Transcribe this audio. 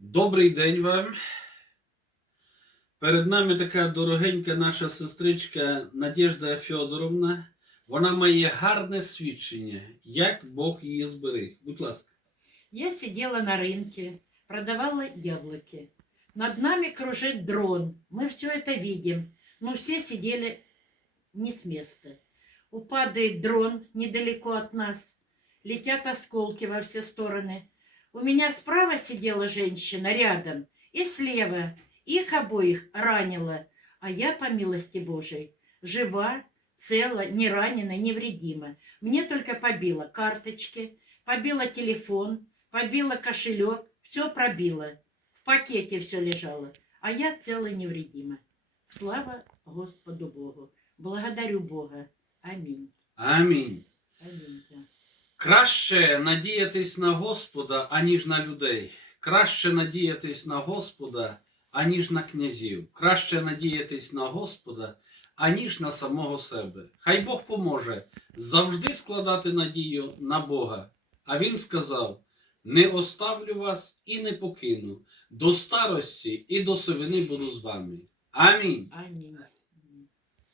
Добрий день вам. Перед нами така дорогенька наша сестричка Надежда Фьодоровна. Вона має гарне свідчення, як Бог її зберіг. Будь ласка. Я сидела на рынке, продавала яблоки. Над нами кружит дрон. Мы все это видим, но все сидели не с места. Упадает дрон недалеко от нас. Летят осколки во все стороны. У меня справа сидела женщина рядом и слева. Их обоих ранила. А я, по милости Божией, жива, цела, не ранена, невредима. Мне только побило карточки, побило телефон, побила кошелек, все пробило. В пакете все лежало, а я цела невредима. Слава Господу Богу. Благодарю Бога. Аминь. Амінь. Аминь. Краще надіятись на Господа, аніж на людей. Краще надіятись на Господа, аніж на князів. Краще надіятись на Господа, аніж на самого себе. Хай Бог поможе завжди складати надію на Бога. А Він сказав: Не оставлю вас і не покину. До старості і до сивини буду з вами. Амінь. Аминь.